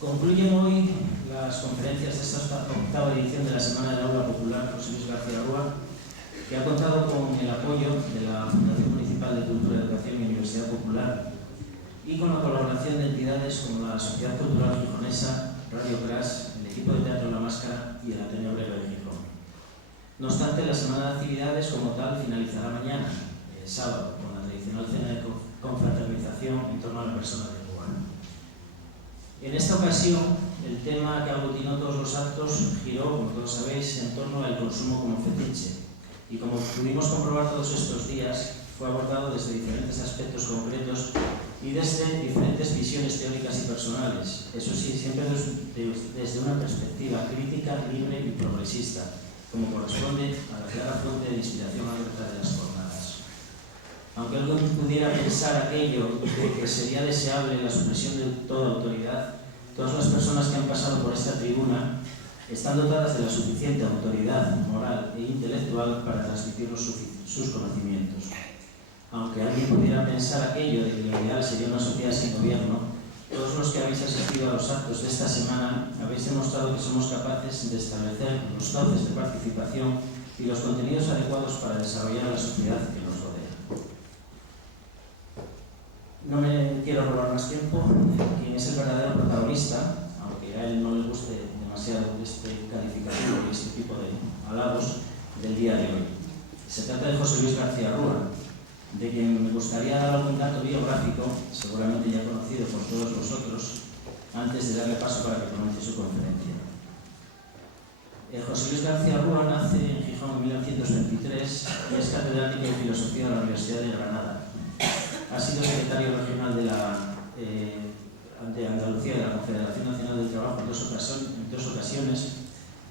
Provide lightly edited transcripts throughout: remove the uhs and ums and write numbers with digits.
Concluyen hoy las conferencias de esta octava edición de la Semana del Aula Popular José Luis García Rúa, que ha contado con el apoyo de la Fundación Municipal de Cultura, Educación y Universidad Popular y con la colaboración de entidades como la Sociedad Cultural Gijonesa, Radio Crash, el equipo de Teatro La Máscara y el Ateneo Obrero de Gijón. No obstante, la semana de actividades como tal finalizará mañana, sábado, con la tradicional cena de confraternización en torno a la persona de Rúa. En esta ocasión, el tema que aglutinó todos los actos giró, como todos sabéis, en torno al consumo como fetiche. Y como pudimos comprobar todos estos días, fue abordado desde diferentes aspectos concretos y desde diferentes visiones teóricas y personales. Eso sí, siempre desde una perspectiva crítica, libre y progresista, como corresponde a la clara fuente de inspiración abierta de las jornadas. Aunque alguien pudiera pensar aquello de que sería deseable la supresión de toda autoridad, todas las personas que han pasado por esta tribuna están dotadas de la suficiente autoridad moral e intelectual para transmitirnos sus conocimientos. Aunque alguien pudiera pensar aquello de que lo ideal sería una sociedad sin gobierno, todos los que habéis asistido a los actos de esta semana habéis demostrado que somos capaces de establecer los cauces de participación y los contenidos adecuados para desarrollar la sociedad que nos rodea. No me quiero robar más tiempo. Quien es el verdadero protagonista, aunque a él no le guste demasiado este calificativo y este tipo de halagos del día de hoy. Se trata de José Luis García Rúa, de quien me gustaría dar algún dato biográfico, seguramente ya conocido por todos vosotros, antes de darle paso para que comience su conferencia. José Luis García Rúa nace en Gijón en 1923 y es catedrático de Filosofía de la Universidad de Granada. Ha sido secretario regional de Andalucía de la Confederación Nacional del Trabajo en dos ocasiones,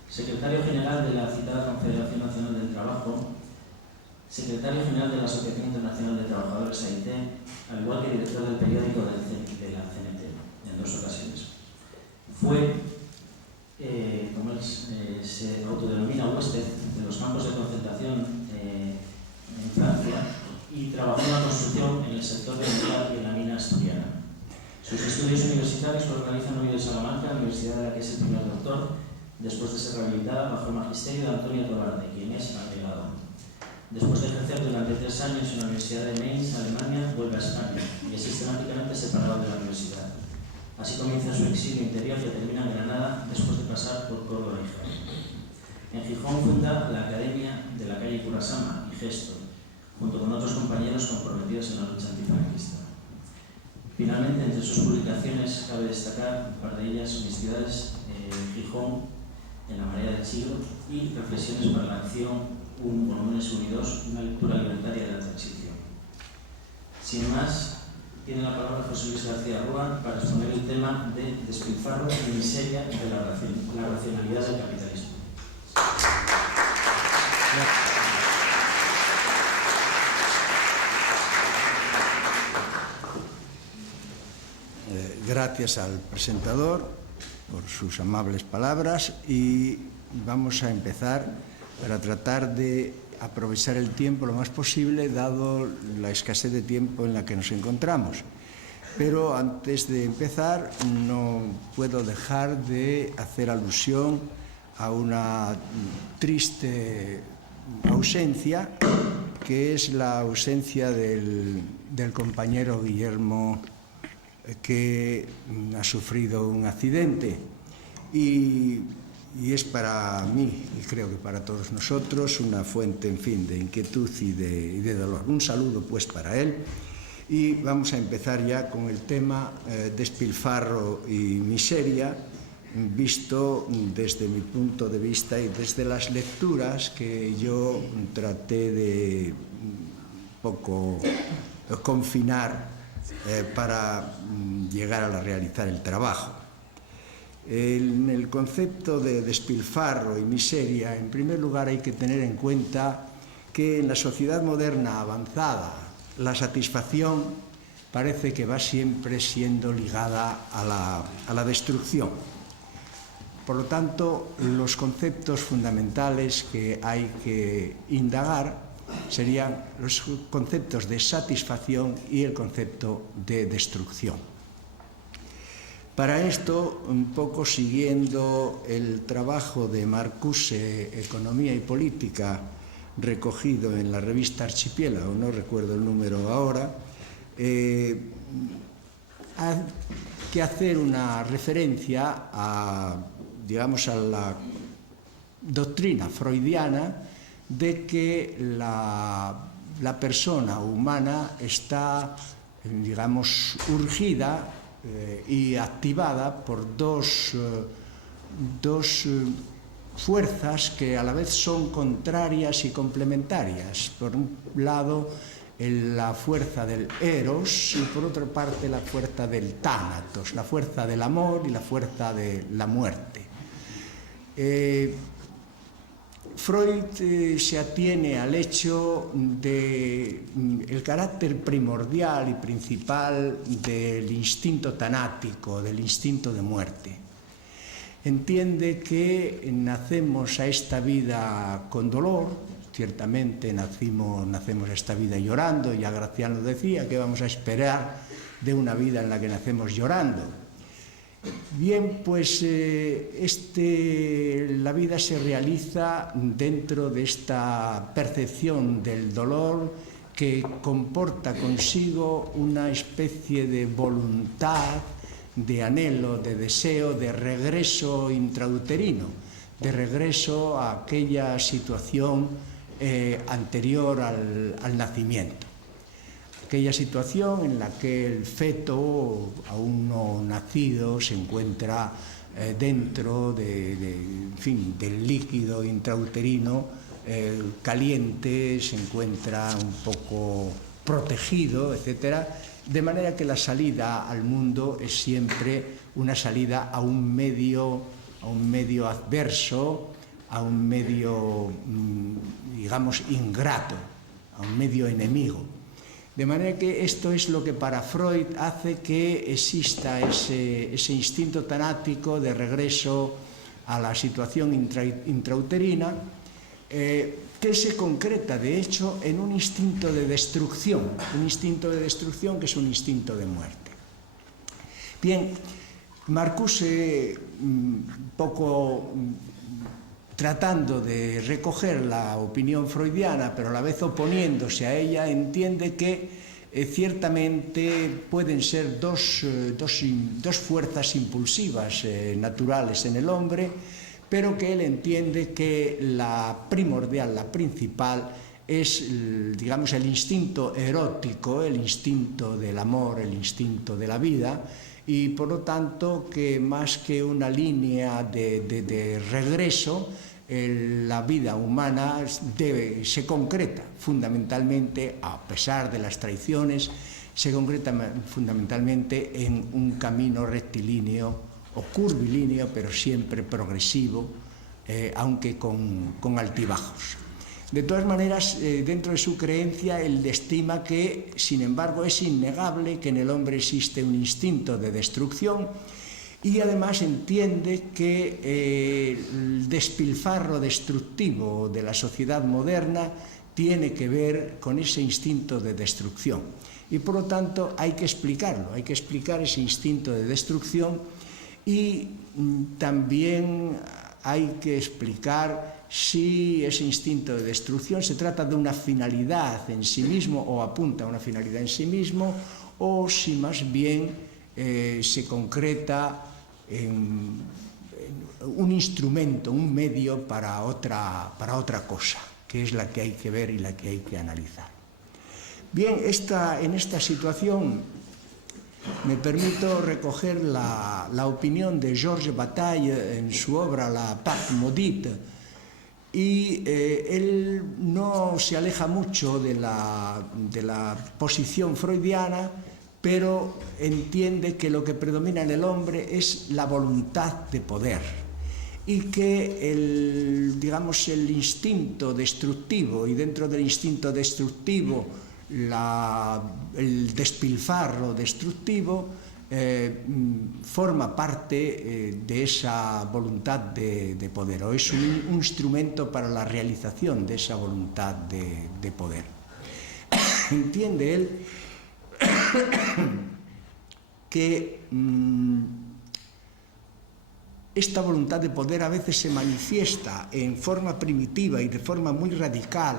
secretario general de la citada Confederación Nacional del Trabajo, secretario general de la Asociación Internacional de Trabajadores AIT, al igual que director del periódico de la CNT, en dos ocasiones. Fue, como él se autodenomina, huésped de los campos de concentración en Francia y trabajó en la construcción en el sector del metal y en la mina asturiana. Sus estudios universitarios los realiza en Oviedo de Salamanca, universidad de la que es el primer doctor, después de ser rehabilitada bajo el magisterio de Antonio Tobar, de quien es agregado. Después de ejercer durante 3 años en la Universidad de Mainz, Alemania, vuelve a España y es sistemáticamente separado de la universidad. Así comienza su exilio interior que termina en Granada después de pasar por Córdoba y Jaén. En Gijón funda la Academia de la calle Curasama y Gesto, junto con otros compañeros comprometidos en la lucha antifranquista. Finalmente, entre sus publicaciones cabe destacar un par de ellas: Honestidades Gijón en la marea del siglo y Reflexiones para la acción, volúmenes 1 y 2, una lectura libertaria de la transición. Sin más, tiene la palabra José Luis García Rúa para exponer el tema de despilfarro y miseria de la racionalidad del capitalismo. Gracias al presentador por sus amables palabras y vamos a empezar para tratar de aprovechar el tiempo lo más posible, dado la escasez de tiempo en la que nos encontramos. Pero antes de empezar, no puedo dejar de hacer alusión a una triste ausencia, que es la ausencia del compañero Guillermo, que ha sufrido un accidente. Y es para mí, y creo que para todos nosotros, una fuente, en fin, de inquietud y de dolor. Un saludo, pues, para él. Y vamos a empezar ya con el tema despilfarro y miseria, visto desde mi punto de vista y desde las lecturas que yo traté de poco confinar para llegar a realizar el trabajo. En el concepto de despilfarro y miseria, en primer lugar hay que tener en cuenta que en la sociedad moderna avanzada la satisfacción parece que va siempre siendo ligada a la destrucción. Por lo tanto, los conceptos fundamentales que hay que indagar serían los conceptos de satisfacción y el concepto de destrucción. Para esto, un poco siguiendo el trabajo de Marcuse, Economía y Política, recogido en la revista Archipiélago, no recuerdo el número ahora, hay que hacer una referencia a, digamos, a la doctrina freudiana de que la persona humana está, digamos, urgida y activada por dos fuerzas que a la vez son contrarias y complementarias. Por un lado, la fuerza del eros y por otra parte la fuerza del tánatos, la fuerza del amor y la fuerza de la muerte. Freud se atiene al hecho del carácter primordial y principal del instinto tanático, del instinto de muerte. Entiende que nacemos a esta vida con dolor, ciertamente nacemos a esta vida llorando, ya Graciano decía que vamos a esperar de una vida en la que nacemos llorando. Bien, pues la vida se realiza dentro de esta percepción del dolor que comporta consigo una especie de voluntad, de anhelo, de deseo, de regreso intrauterino, de regreso a aquella situación anterior al nacimiento. Aquella situación en la que el feto, aún no nacido, se encuentra dentro del líquido intrauterino caliente, se encuentra un poco protegido, etc. De manera que la salida al mundo es siempre una salida a un medio adverso, a un medio, digamos, ingrato, a un medio enemigo. De manera que esto es lo que para Freud hace que exista ese instinto tanático de regreso a la situación intrauterina, que se concreta, de hecho, en un instinto de destrucción que es un instinto de muerte. Bien, Marcuse, poco tratando de recoger la opinión freudiana, pero a la vez oponiéndose a ella, entiende que ciertamente pueden ser dos fuerzas impulsivas naturales en el hombre, pero que él entiende que la primordial, la principal, es, digamos, el instinto erótico, el instinto del amor, el instinto de la vida, y por lo tanto que más que una línea de regreso, la vida humana se concreta fundamentalmente, a pesar de las traiciones, se concreta fundamentalmente en un camino rectilíneo o curvilíneo, pero siempre progresivo, aunque con altibajos. De todas maneras, dentro de su creencia, él estima que, sin embargo, es innegable que en el hombre existe un instinto de destrucción y además entiende que el despilfarro destructivo de la sociedad moderna tiene que ver con ese instinto de destrucción. Y por lo tanto hay que explicarlo, hay que explicar ese instinto de destrucción y también hay que explicar si ese instinto de destrucción se trata de una finalidad en sí mismo o apunta a una finalidad en sí mismo, o si más bien se concreta en un instrumento, un medio para otra cosa, que es la que hay que ver y la que hay que analizar. Bien, en esta situación me permito recoger la opinión de Georges Bataille en su obra La Paz Maudite, y él no se aleja mucho de la posición freudiana, pero entiende que lo que predomina en el hombre es la voluntad de poder y que el instinto destructivo, y dentro del instinto destructivo el despilfarro destructivo, forma parte de esa voluntad de poder, o es un instrumento para la realización de esa voluntad de poder. Entiende él que esta voluntad de poder a veces se manifiesta en forma primitiva y de forma muy radical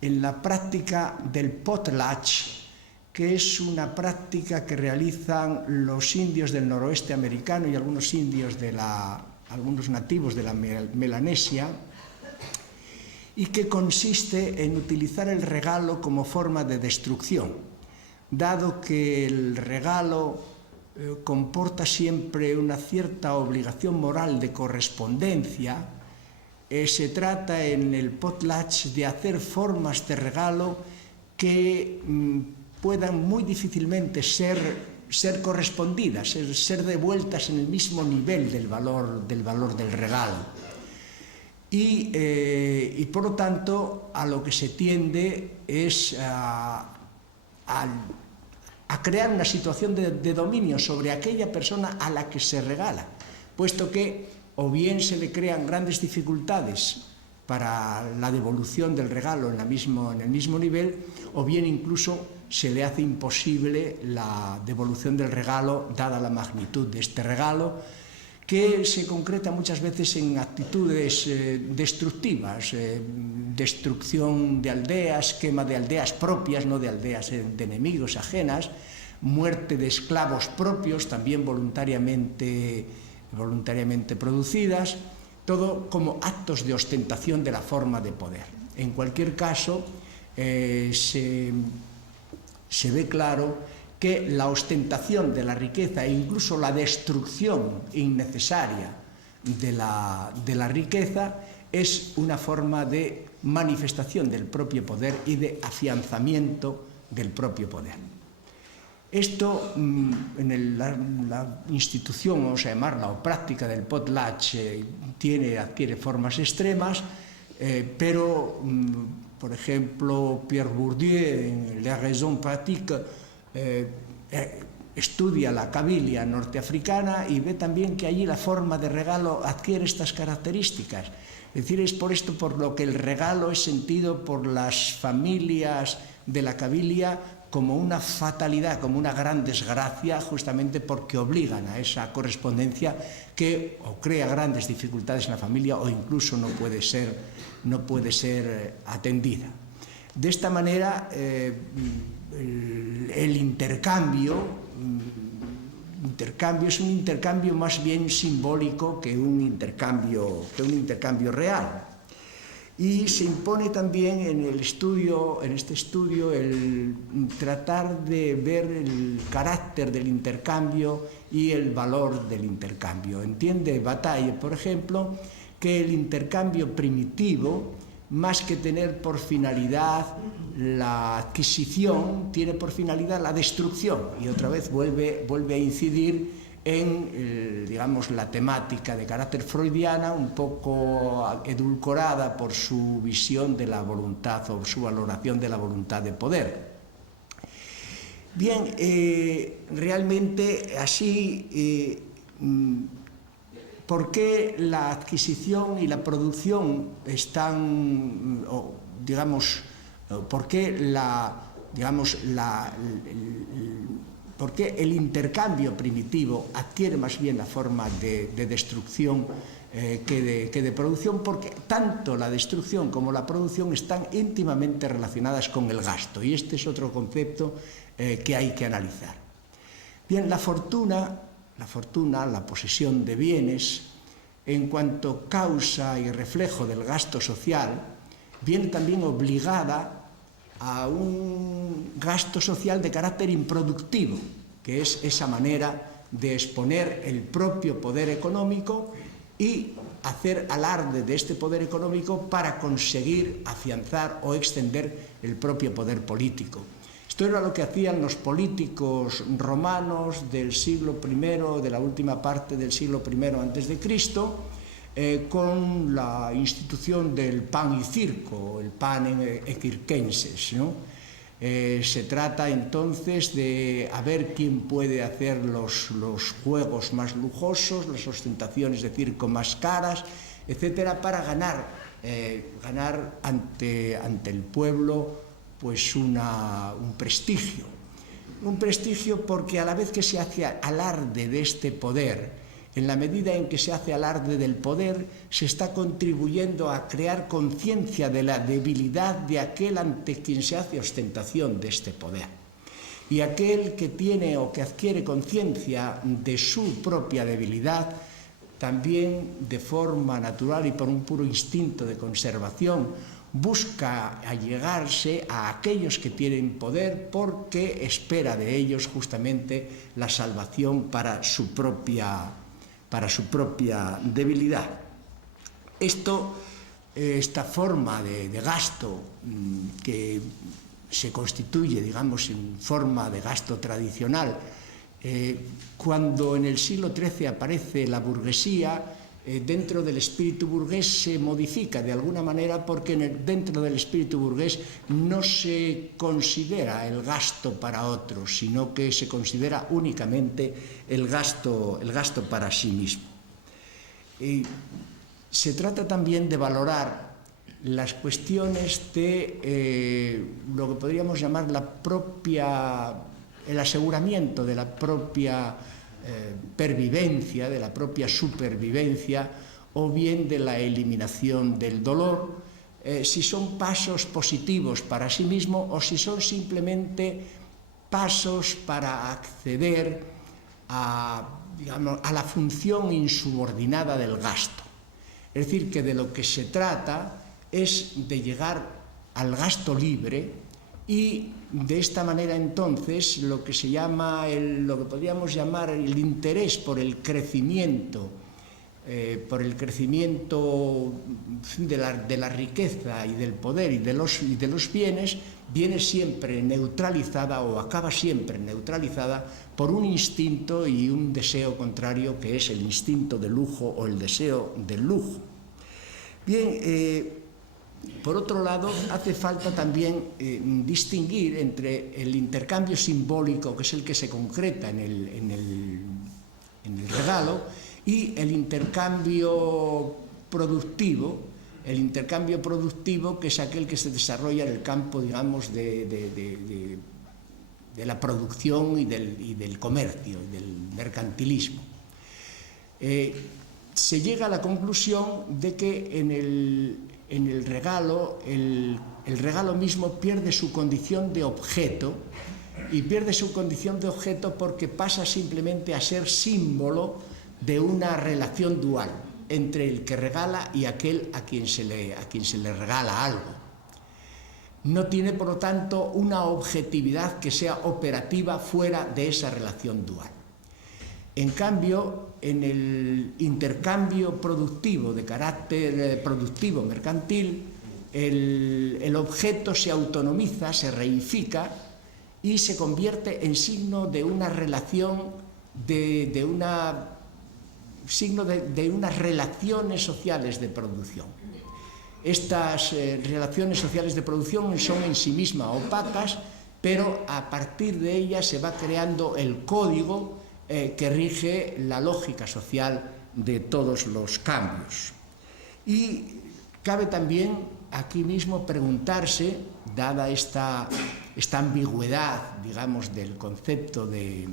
en la práctica del potlatch, que es una práctica que realizan los indios del noroeste americano y algunos nativos de la Melanesia, y que consiste en utilizar el regalo como forma de destrucción, dado que el regalo comporta siempre una cierta obligación moral de correspondencia. Se trata en el potlatch de hacer formas de regalo que puedan muy difícilmente ser correspondidas, ser devueltas en el mismo nivel del valor del regalo. Y por lo tanto, a lo que se tiende es a crear una situación de dominio sobre aquella persona a la que se regala, puesto que o bien se le crean grandes dificultades para la devolución del regalo en el mismo nivel, o bien incluso se le hace imposible la devolución del regalo dada la magnitud de este regalo, que se concreta muchas veces en actitudes destructivas, destrucción de aldeas, quema de aldeas propias, no de aldeas de enemigos ajenas, muerte de esclavos propios, también voluntariamente producidas, todo como actos de ostentación de la forma de poder. En cualquier caso, se ve claro que la ostentación de la riqueza e incluso la destrucción innecesaria de la riqueza es una forma de manifestación del propio poder y de afianzamiento del propio poder. Esto en la institución, vamos a llamarla, o práctica del potlatch, adquiere formas extremas, pero, por ejemplo, Pierre Bourdieu en La raison pratique estudia la cabilia norteafricana y ve también que allí la forma de regalo adquiere estas características. Es decir, es por esto por lo que el regalo es sentido por las familias de la cabilia como una fatalidad, como una gran desgracia, justamente porque obligan a esa correspondencia que o crea grandes dificultades en la familia o incluso no puede ser atendida. De esta manera, el intercambio es un intercambio más bien simbólico que un intercambio real. Y se impone también en este estudio, el tratar de ver el carácter del intercambio y el valor del intercambio. Entiende Bataille, por ejemplo, que el intercambio primitivo, más que tener por finalidad la adquisición, tiene por finalidad la destrucción. Y otra vez vuelve a incidir en, digamos, la temática de carácter freudiana, un poco edulcorada por su visión de la voluntad o su valoración de la voluntad de poder. Bien, realmente así, ¿por qué la adquisición y la producción están, digamos, por qué ¿por qué el intercambio primitivo adquiere más bien la forma de destrucción que de producción? Porque tanto la destrucción como la producción están íntimamente relacionadas con el gasto, y este es otro concepto que hay que analizar. Bien, la fortuna, la posesión de bienes, en cuanto causa y reflejo del gasto social, viene también obligada a un gasto social de carácter improductivo, que es esa manera de exponer el propio poder económico y hacer alarde de este poder económico para conseguir afianzar o extender el propio poder político. Esto era lo que hacían los políticos romanos del siglo I, de la última parte del siglo I a.C., con la institución del pan y circo, el panem et circenses, ¿no? Se trata entonces de a ver quién puede hacer los juegos más lujosos, las ostentaciones de circo más caras, etcétera, para ganar ante el pueblo pues un prestigio. Un prestigio porque a la vez que se hace alarde de este poder En la medida en que se hace alarde del poder, se está contribuyendo a crear conciencia de la debilidad de aquel ante quien se hace ostentación de este poder. Y aquel que tiene o que adquiere conciencia de su propia debilidad, también de forma natural y por un puro instinto de conservación, busca allegarse a aquellos que tienen poder porque espera de ellos justamente la salvación para su propia debilidad. Esta forma de gasto que se constituye, digamos, en forma de gasto tradicional, cuando en el siglo XIII aparece la burguesía, dentro del espíritu burgués se modifica de alguna manera porque dentro del espíritu burgués no se considera el gasto para otros, sino que se considera únicamente el gasto para sí mismo. Se trata también de valorar las cuestiones de lo que podríamos llamar el aseguramiento de la propia pervivencia, de la propia supervivencia, o bien de la eliminación del dolor, si son pasos positivos para sí mismo o si son simplemente pasos para acceder a la función insubordinada del gasto. Es decir, que de lo que se trata es de llegar al gasto libre y de esta manera entonces lo que podríamos llamar el interés por el crecimiento de la riqueza y del poder y de los bienes viene siempre neutralizada o acaba siempre neutralizada por un instinto y un deseo contrario, que es el instinto de lujo o el deseo del lujo. Bien, por otro lado, hace falta también distinguir entre el intercambio simbólico, que es el que se concreta en el regalo, y el intercambio productivo, que es aquel que se desarrolla en el campo, digamos, de la producción y del comercio, y del mercantilismo. Se llega a la conclusión de que en el regalo, el regalo mismo pierde su condición de objeto, y pierde su condición de objeto porque pasa simplemente a ser símbolo de una relación dual entre el que regala y aquel a quien se le regala algo. No tiene, por lo tanto, una objetividad que sea operativa fuera de esa relación dual. En cambio, en el intercambio productivo de carácter productivo mercantil, el objeto se autonomiza, se reifica y se convierte en signo de una relación, de unas relaciones sociales de producción. Estas relaciones sociales de producción son en sí mismas opacas, pero a partir de ellas se va creando el código que rige la lógica social de todos los cambios. Y cabe también aquí mismo preguntarse, dada esta ambigüedad, digamos, del concepto de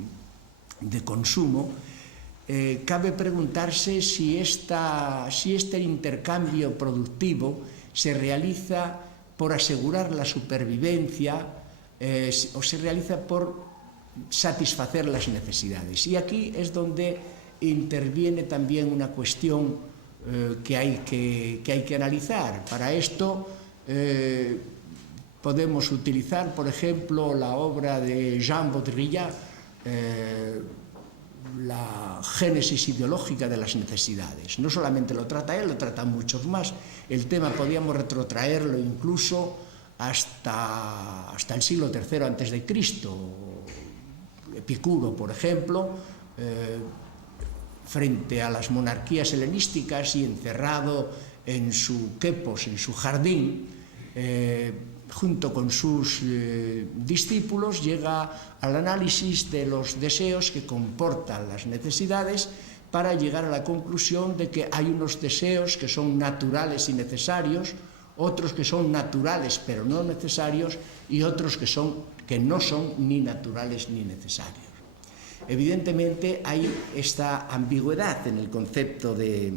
consumo, cabe preguntarse si este intercambio productivo se realiza por asegurar la supervivencia o se realiza por satisfacer las necesidades. Y aquí es donde interviene también una cuestión que hay que analizar. Para esto podemos utilizar, por ejemplo, la obra de Jean Baudrillard, la génesis ideológica de las necesidades. No solamente lo trata él, lo tratan muchos más. El tema podríamos retrotraerlo incluso hasta el siglo III a.C. Epicuro, por ejemplo, frente a las monarquías helenísticas y encerrado en su quepos, en su jardín, junto con sus discípulos, llega al análisis de los deseos que comportan las necesidades para llegar a la conclusión de que hay unos deseos que son naturales y necesarios, otros que son naturales pero no necesarios y otros que no son ni naturales ni necesarios. evidentemente hay esta ambigüedad en el concepto de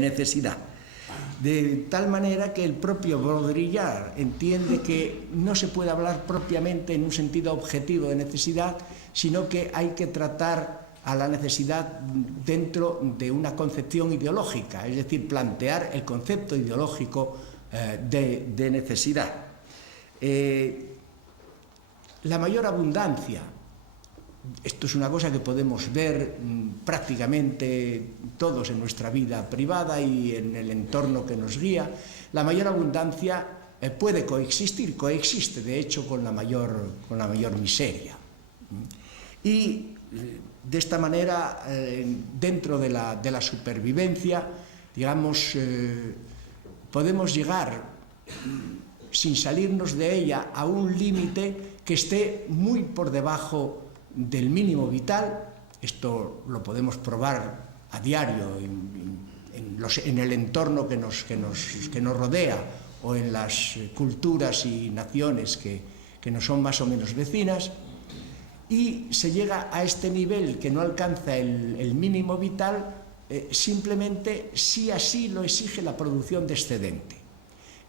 necesidad. De tal manera que el propio Baudrillard entiende que no se puede hablar propiamente en un sentido objetivo de necesidad, sino que hay que tratar a la necesidad dentro de una concepción ideológica, es decir, plantear el concepto ideológico de necesidad. La mayor abundancia, esto es una cosa que podemos ver prácticamente todos en nuestra vida privada y en el entorno que nos guía, la mayor abundancia puede coexistir, coexiste de hecho con la mayor miseria. Y de esta manera, dentro de la supervivencia, digamos, podemos llegar, sin salirnos de ella, a un límite que esté muy por debajo del mínimo vital. Esto lo podemos probar a diario en el entorno que nos rodea o en las culturas y naciones que nos son más o menos vecinas, y se llega a este nivel que no alcanza el mínimo vital simplemente si así lo exige la producción de excedente.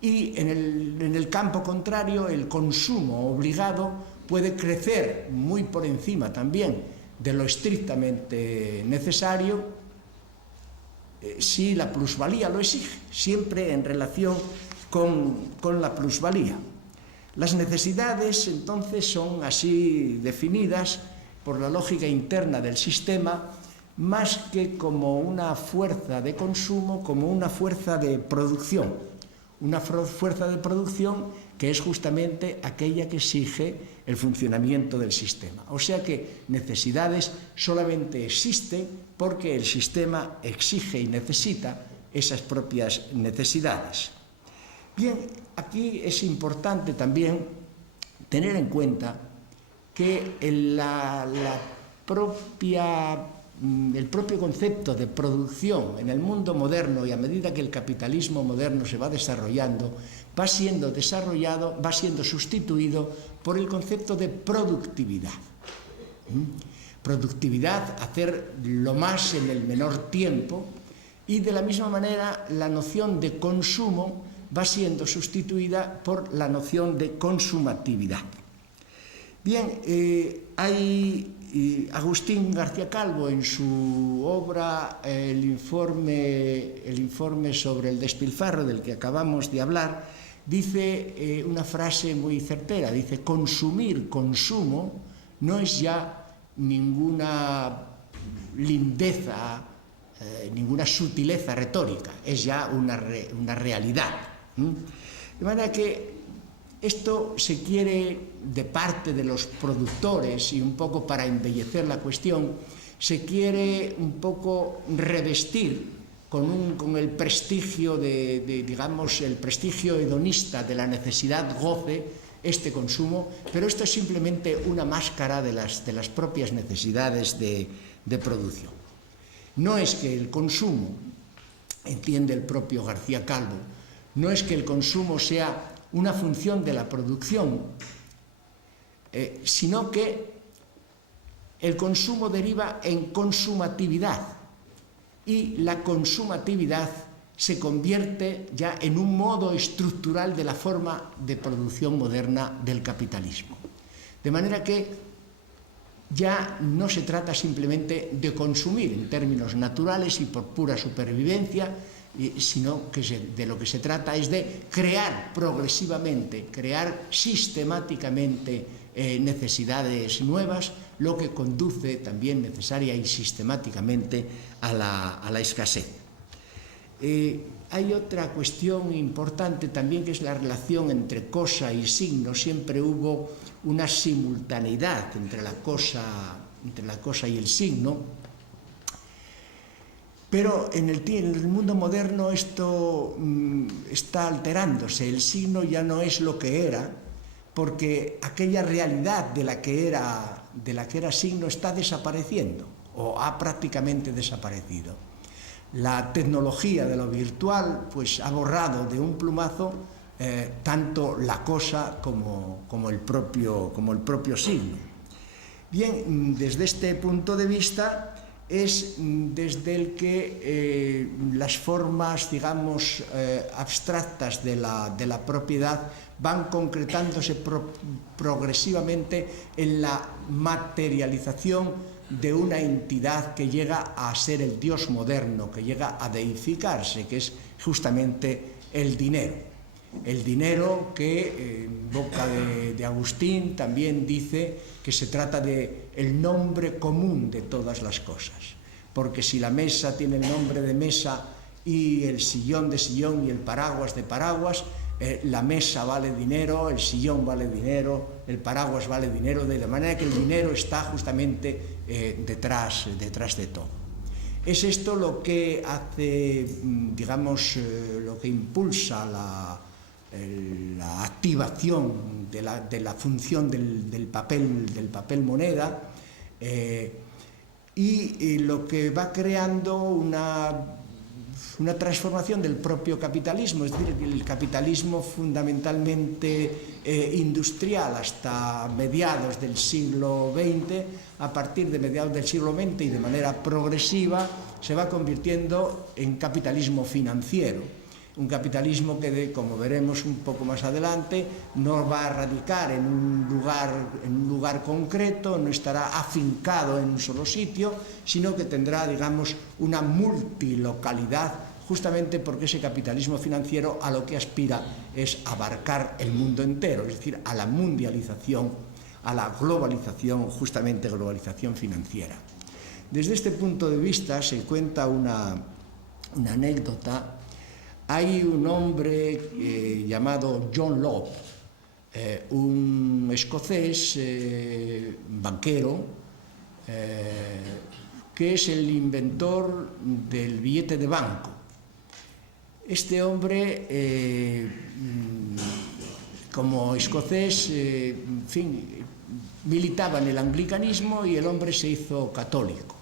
Y en el campo contrario, el consumo obligado puede crecer muy por encima también de lo estrictamente necesario si la plusvalía lo exige, siempre en relación con la plusvalía. Las necesidades, entonces, son así definidas por la lógica interna del sistema, más que como una fuerza de consumo, como una fuerza de producción. Una fuerza de producción que es justamente aquella que exige el funcionamiento del sistema. O sea que necesidades solamente existen porque el sistema exige y necesita esas propias necesidades. Bien, aquí es importante también tener en cuenta que el propio concepto de producción en el mundo moderno, y a medida que el capitalismo moderno se va desarrollando, va siendo sustituido por el concepto de productividad. Productividad, hacer lo más en el menor tiempo, y de la misma manera la noción de consumo va siendo sustituida por la noción de consumatividad. Bien, Agustín García Calvo, en su obra el informe sobre el despilfarro del que acabamos de hablar, dice una frase muy certera, dice: consumir consumo no es ya ninguna lindeza, ninguna sutileza retórica, es ya una realidad. De manera que esto se quiere, de parte de los productores, y un poco para embellecer la cuestión, se quiere un poco revestir con el prestigio digamos, el prestigio hedonista de la necesidad goce este consumo, pero esto es simplemente una máscara de las propias necesidades de producción. No es que el consumo, entiende el propio García Calvo, no es que el consumo sea una función de la producción, sino que el consumo deriva en consumatividad, y la consumatividad se convierte ya en un modo estructural de la forma de producción moderna del capitalismo. De manera que ya no se trata simplemente de consumir en términos naturales y por pura supervivencia, sino que de lo que se trata es de crear progresivamente, crear sistemáticamente necesidades nuevas, lo que conduce también necesaria y sistemáticamente a la escasez. Hay otra cuestión importante también, que es la relación entre cosa y signo. Siempre hubo una simultaneidad entre la cosa y el signo. Pero en el mundo moderno esto está alterándose. El signo ya no es lo que era, porque aquella realidad de la que era signo está desapareciendo, o ha prácticamente desaparecido. La tecnología de lo virtual pues ha borrado de un plumazo tanto la cosa como el propio signo. Bien, desde este punto de vista es desde el que las formas, digamos, abstractas de la propiedad van concretándose progresivamente en la materialización de una entidad que llega a ser el Dios moderno, que llega a deificarse, que es justamente el dinero. El dinero que, en boca de Agustín, también dice que se trata de el nombre común de todas las cosas. Porque si la mesa tiene el nombre de mesa y el sillón de sillón y el paraguas de paraguas, la mesa vale dinero, el sillón vale dinero, el paraguas vale dinero, de manera que el dinero está justamente detrás de todo. Es esto lo que hace, digamos, lo que impulsa la activación de la función del papel moneda, y lo que va creando una transformación del propio capitalismo, es decir, el capitalismo fundamentalmente industrial hasta mediados del siglo XX, a partir de mediados del siglo XX y de manera progresiva se va convirtiendo en capitalismo financiero. Un capitalismo que, como veremos un poco más adelante, no va a radicar en un lugar concreto, no estará afincado en un solo sitio, sino que tendrá, digamos, una multilocalidad, justamente porque ese capitalismo financiero a lo que aspira es abarcar el mundo entero, es decir, a la mundialización, a la globalización, justamente globalización financiera. Desde este punto de vista se cuenta una anécdota. Hay un hombre llamado John Locke, un escocés banquero, que es el inventor del billete de banco. Este hombre, como escocés, en fin, militaba en el anglicanismo y el hombre se hizo católico.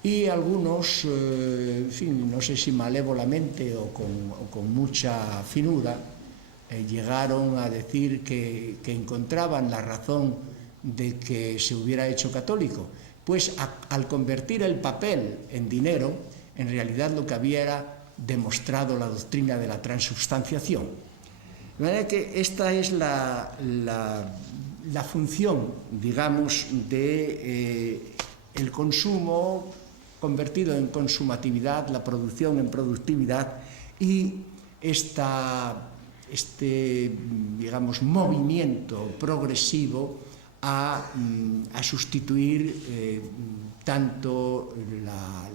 Y algunos, en fin, no sé si malévolamente o con mucha finura, llegaron a decir que encontraban la razón de que se hubiera hecho católico. Pues al convertir el papel en dinero, en realidad lo que había era demostrado la doctrina de la transubstanciación. De manera que esta es la función, digamos, de el consumo convertido en consumatividad, la producción en productividad, y este, digamos, movimiento progresivo a sustituir tanto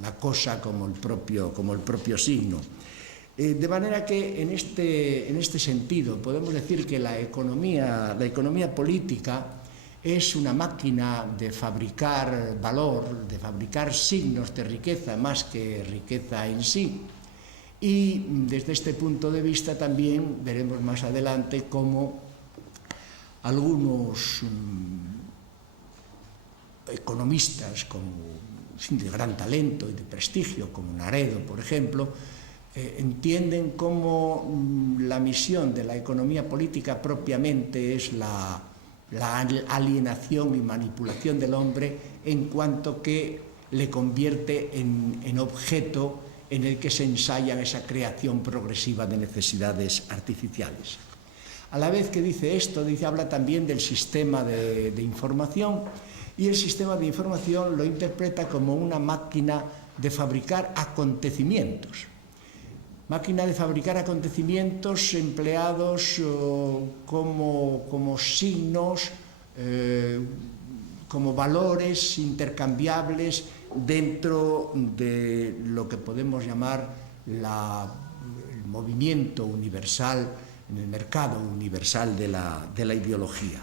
la cosa como el propio signo. De manera que en este sentido podemos decir que la economía política es una máquina de fabricar valor, de fabricar signos de riqueza más que riqueza en sí. Y desde este punto de vista también veremos más adelante cómo algunos economistas de gran talento y de prestigio, como Naredo, por ejemplo, entienden cómo la misión de la economía política propiamente es la alienación y manipulación del hombre, en cuanto que le convierte en objeto en el que se ensaya esa creación progresiva de necesidades artificiales. A la vez que dice esto, habla también del sistema de información, y el sistema de información lo interpreta como una máquina de fabricar acontecimientos. Máquina de fabricar acontecimientos empleados como signos, como valores intercambiables dentro de lo que podemos llamar el movimiento universal, en el mercado universal de la ideología.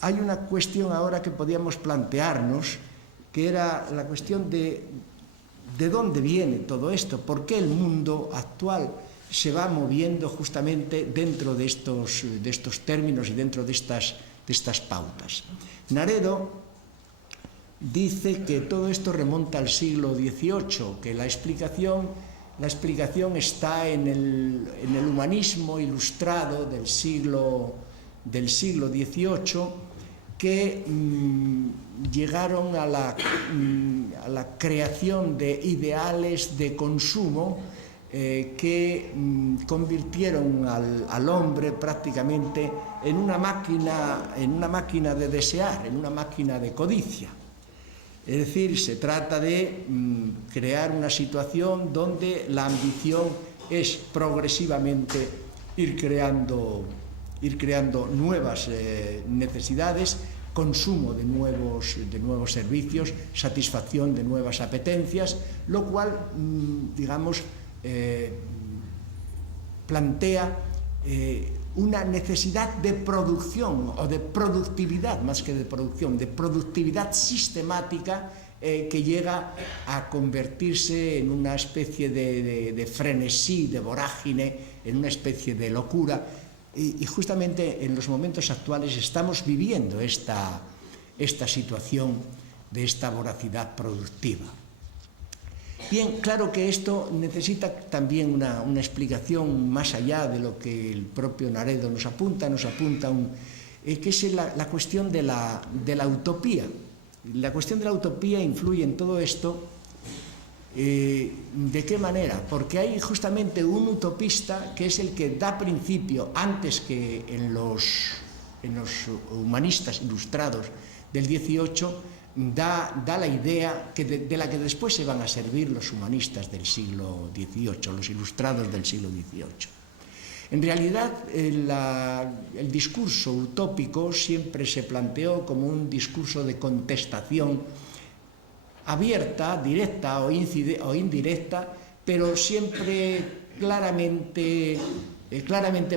Hay una cuestión ahora que podíamos plantearnos, que era la cuestión de dónde viene todo esto, por qué el mundo actual se va moviendo justamente dentro de estos términos y dentro de estas pautas. Naredo dice que todo esto remonta al siglo XVIII, que la explicación está en el humanismo ilustrado del siglo del siglo XVIII que llegaron a la creación de ideales de consumo que convirtieron al hombre prácticamente en una máquina de desear, en una máquina de codicia. Es decir, se trata de crear una situación donde la ambición es progresivamente ir creando nuevas necesidades, consumo de nuevos servicios, satisfacción de nuevas apetencias, lo cual, digamos, plantea una necesidad de producción o de productividad, más que de producción, de productividad sistemática que llega a convertirse en una especie de frenesí, de vorágine, en una especie de locura. Y justamente en los momentos actuales estamos viviendo esta situación de esta voracidad productiva. Bien, claro que esto necesita también una explicación más allá de lo que el propio Naredo nos apunta que es la cuestión de la utopía. La cuestión de la utopía influye en todo esto. ¿De qué manera? Porque hay justamente un utopista que es el que da principio, antes que en los humanistas ilustrados del XVIII, da la idea de la que después se van a servir los humanistas del siglo XVIII, los ilustrados del siglo XVIII. En realidad, el discurso utópico siempre se planteó como un discurso de contestación abierta, directa o indirecta, pero siempre claramente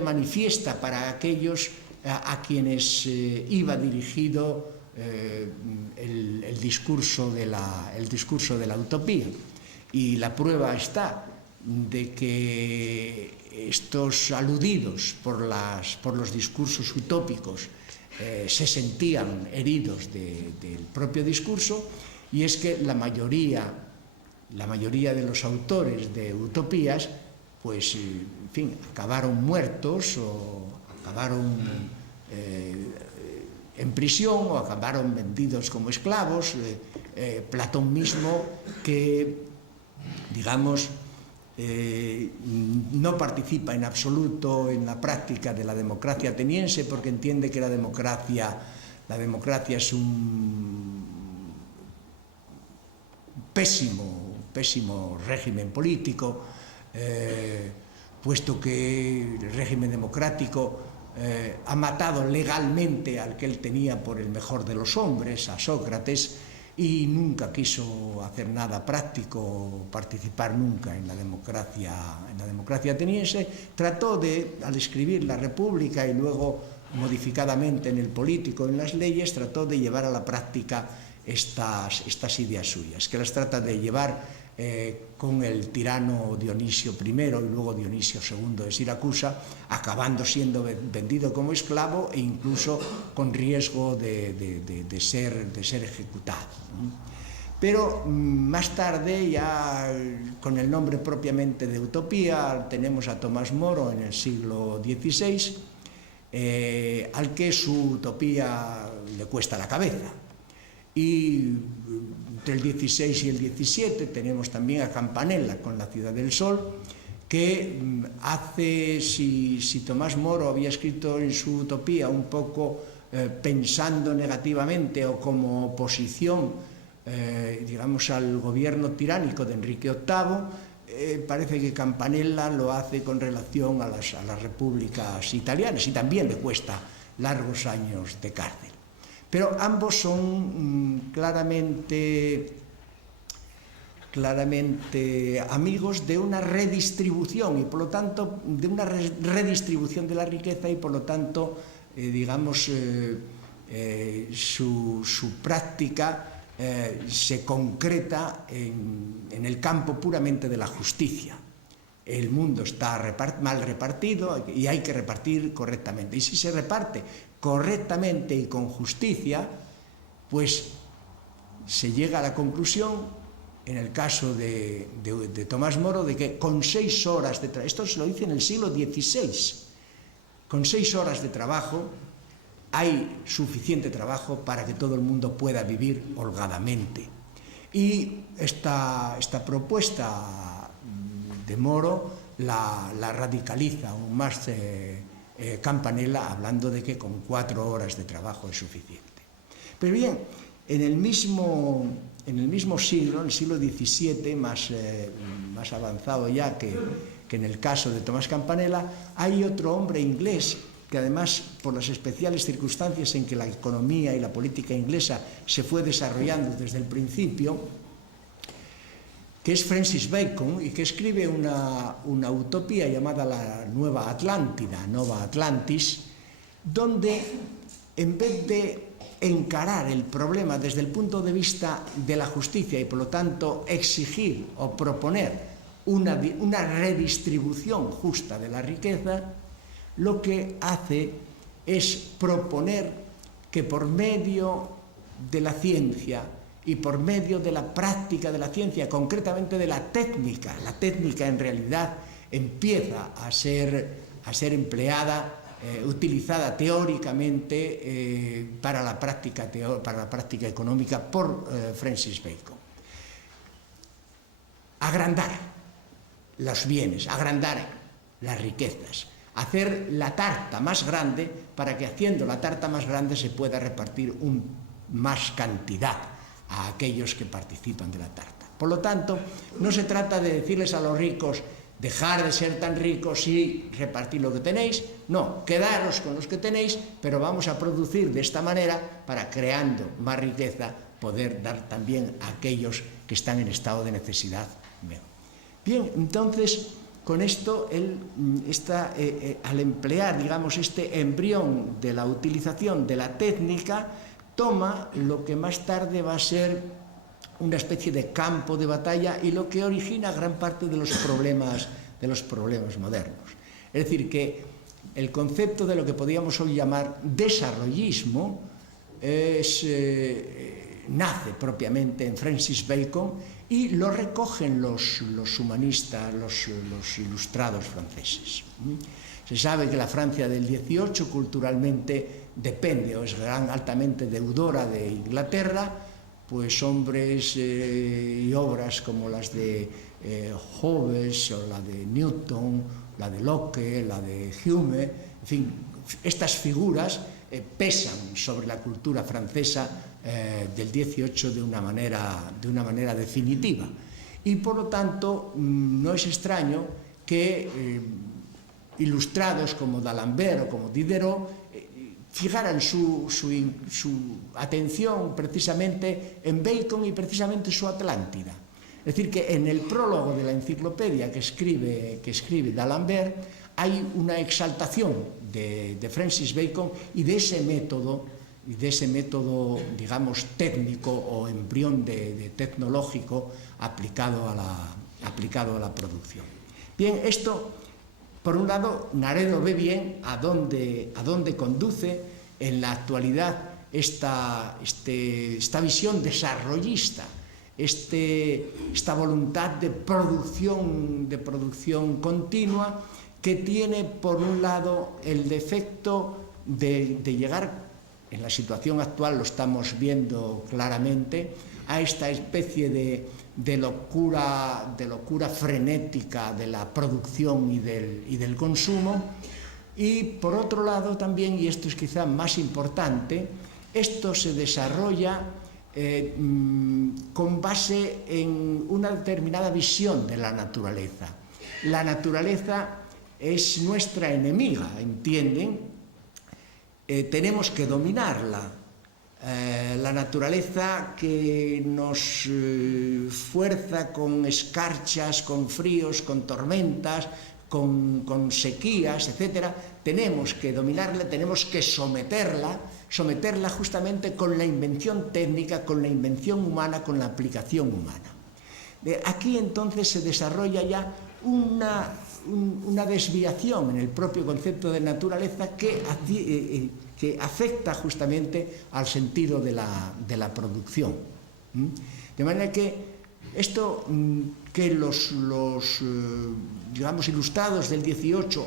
manifiesta para aquellos a quienes iba dirigido el discurso de la utopía. Y la prueba está de que estos aludidos por los discursos utópicos se sentían heridos del propio discurso. Y es que la mayoría de los autores de utopías, pues, en fin, acabaron muertos o acabaron en prisión o acabaron vendidos como esclavos. Platón mismo, que, digamos, no participa en absoluto en la práctica de la democracia ateniense porque entiende que la democracia es un pésimo régimen político, puesto que el régimen democrático ha matado legalmente al que él tenía por el mejor de los hombres, a Sócrates, y nunca quiso hacer nada práctico, participar nunca en la democracia ateniense. Trató al escribir la República y luego modificadamente en el político, en las leyes, trató de llevar a la práctica estas ideas suyas, que las trata de llevar con el tirano Dionisio I y luego Dionisio II de Siracusa, acabando siendo vendido como esclavo e incluso con riesgo de ser ejecutado. Pero más tarde, ya con el nombre propiamente de utopía, tenemos a Tomás Moro en el siglo XVI, al que su utopía le cuesta la cabeza. Y entre el 16 y el 17 tenemos también a Campanella con La ciudad del sol, que hace, si Tomás Moro había escrito en su utopía un poco pensando negativamente o como oposición, digamos, al gobierno tiránico de Enrique VIII, parece que Campanella lo hace con relación a las repúblicas italianas y también le cuesta largos años de cárcel. Pero ambos son claramente amigos de una redistribución y por lo tanto de una redistribución de la riqueza y por lo tanto, digamos, su práctica se concreta en el campo puramente de la justicia. El mundo está mal repartido y hay que repartir correctamente. Y si se reparte correctamente y con justicia, pues se llega a la conclusión, en el caso de Tomás Moro, de que con 6 horas de trabajo, esto se lo dice en el siglo XVI, con 6 horas de trabajo hay suficiente trabajo para que todo el mundo pueda vivir holgadamente. Y esta propuesta de Moro la radicaliza aún más Campanella, hablando de que con 4 horas de trabajo es suficiente. Pero bien, en el mismo siglo, en el siglo XVII, más avanzado ya que en el caso de Tomás Campanella, hay otro hombre inglés que además, por las especiales circunstancias en que la economía y la política inglesa se fue desarrollando desde el principio, que es Francis Bacon, y que escribe una utopía llamada la Nueva Atlántida, Nova Atlantis, donde en vez de encarar el problema desde el punto de vista de la justicia y por lo tanto exigir o proponer una redistribución justa de la riqueza, lo que hace es proponer que por medio de la ciencia y por medio de la práctica de la ciencia, concretamente de la técnica en realidad empieza a ser empleada, utilizada teóricamente para la práctica económica por Francis Bacon. Agrandar los bienes, agrandar las riquezas, hacer la tarta más grande para que haciendo la tarta más grande se pueda repartir más cantidad a aquellos que participan de la tarta. Por lo tanto, no se trata de decirles a los ricos dejar de ser tan ricos y repartir lo que tenéis, no, quedaros con los que tenéis, pero vamos a producir de esta manera para, creando más riqueza, poder dar también a aquellos que están en estado de necesidad. Bien, entonces, con esto, al emplear, digamos, este embrión de la utilización de la técnica, toma lo que más tarde va a ser una especie de campo de batalla y lo que origina gran parte de los problemas modernos. Es decir, que el concepto de lo que podríamos hoy llamar desarrollismo nace propiamente en Francis Bacon y lo recogen los humanistas, los ilustrados franceses. Se sabe que la Francia del XVIII culturalmente depende o es altamente deudora de Inglaterra, pues hombres y obras como las de Hobbes o la de Newton, la de Locke, la de Hume, en fin, estas figuras pesan sobre la cultura francesa del XVIII de una manera definitiva. Y por lo tanto no es extraño que ilustrados como d'Alembert o como Diderot fijaran su atención precisamente en Bacon y precisamente su Atlántida. Es decir, que en el prólogo de la enciclopedia que escribe d'Alembert hay una exaltación de Francis Bacon y de ese método, digamos, técnico o embrión tecnológico aplicado a la producción. Bien, esto, por un lado, Naredo ve bien a dónde conduce en la actualidad esta visión desarrollista, esta voluntad de producción continua, que tiene, por un lado, el defecto de llegar, en la situación actual lo estamos viendo claramente, a esta especie de locura frenética de la producción y del consumo. Y por otro lado también, y esto es quizá más importante, esto se desarrolla con base en una determinada visión de la naturaleza. La naturaleza es nuestra enemiga, ¿entienden? Tenemos que dominarla. La naturaleza que nos fuerza con escarchas, con fríos, con tormentas, con sequías, etc. Tenemos que dominarla, tenemos que someterla justamente con la invención técnica, con la invención humana, con la aplicación humana. Aquí entonces se desarrolla ya una desviación en el propio concepto de naturaleza que afecta justamente al sentido de la producción. De manera que esto que los digamos, ilustrados del XVIII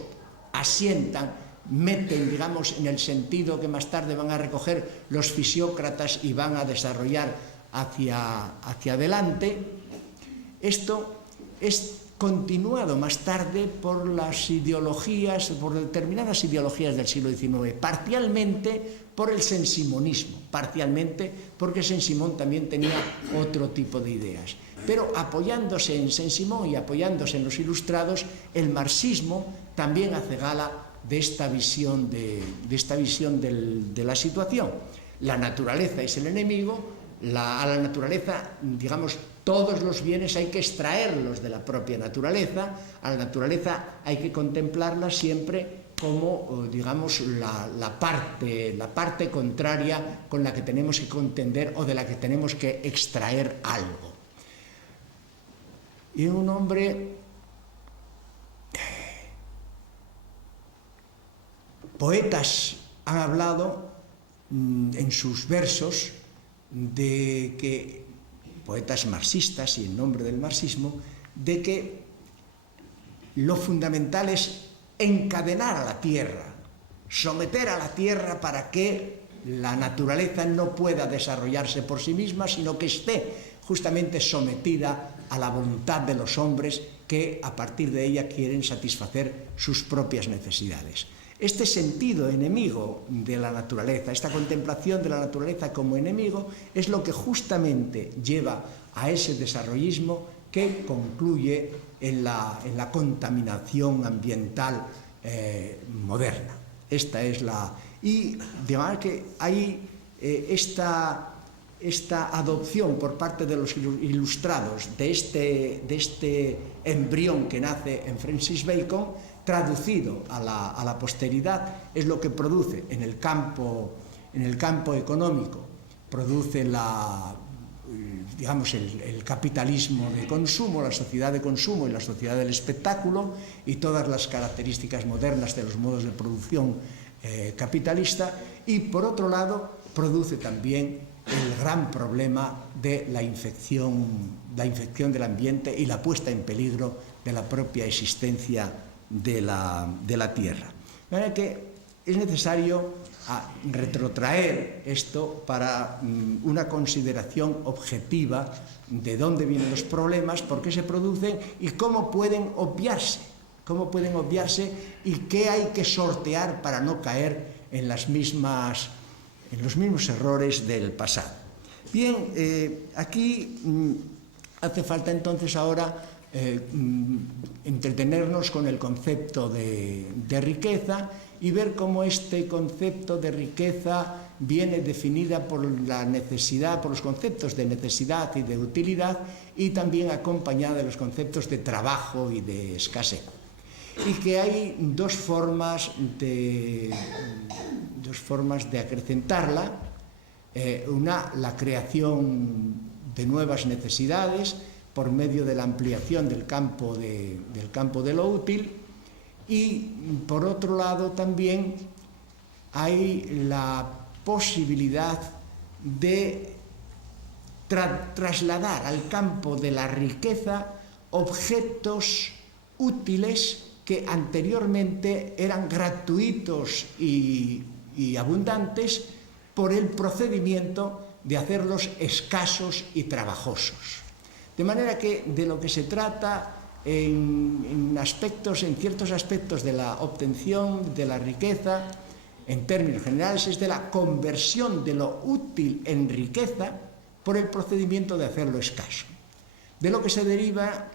asientan, meten, digamos, en el sentido que más tarde van a recoger los fisiócratas y van a desarrollar hacia adelante. Esto es continuado más tarde por las ideologías, por determinadas ideologías del siglo XIX, parcialmente por el saint-simonismo, parcialmente porque Saint-Simon también tenía otro tipo de ideas. Pero apoyándose en Saint-Simon y apoyándose en los ilustrados, el marxismo también hace gala de esta visión de la situación. La naturaleza es el enemigo, a la naturaleza, digamos, todos los bienes hay que extraerlos de la propia naturaleza, a la naturaleza hay que contemplarla siempre como, digamos, la parte contraria con la que tenemos que contender o de la que tenemos que extraer algo. Y un hombre, poetas han hablado en sus versos de que, poetas marxistas y en nombre del marxismo, de que lo fundamental es encadenar a la tierra, someter a la tierra para que la naturaleza no pueda desarrollarse por sí misma, sino que esté justamente sometida a la voluntad de los hombres que a partir de ella quieren satisfacer sus propias necesidades. Este sentido enemigo de la naturaleza, esta contemplación de la naturaleza como enemigo, es lo que justamente lleva a ese desarrollismo que concluye en la contaminación ambiental moderna. Esta es la... Y de manera que hay esta adopción por parte de los ilustrados de este embrión que nace en Francis Bacon, traducido a la posteridad, es lo que produce en el campo económico, produce digamos, el capitalismo de consumo, la sociedad de consumo y la sociedad del espectáculo y todas las características modernas de los modos de producción capitalista, y por otro lado produce también el gran problema de la infección del ambiente y la puesta en peligro de la propia existencia de la tierra. De manera que es necesario retrotraer esto para una consideración objetiva de dónde vienen los problemas, por qué se producen y cómo pueden obviarse y qué hay que sortear para no caer en los mismos errores del pasado. Bien, aquí hace falta entonces ahora entretenernos con el concepto de riqueza y ver cómo este concepto de riqueza viene definida por la necesidad, por los conceptos de necesidad y de utilidad, y también acompañada de los conceptos de trabajo y de escasez. Y que hay dos formas de acrecentarla. Una, la creación de nuevas necesidades por medio de la ampliación del campo de lo útil, y por otro lado también hay la posibilidad de trasladar al campo de la riqueza objetos útiles que anteriormente eran gratuitos y abundantes por el procedimiento de hacerlos escasos y trabajosos. De manera que de lo que se trata en ciertos aspectos de la obtención de la riqueza, en términos generales, es de la conversión de lo útil en riqueza por el procedimiento de hacerlo escaso. De lo que se derivaría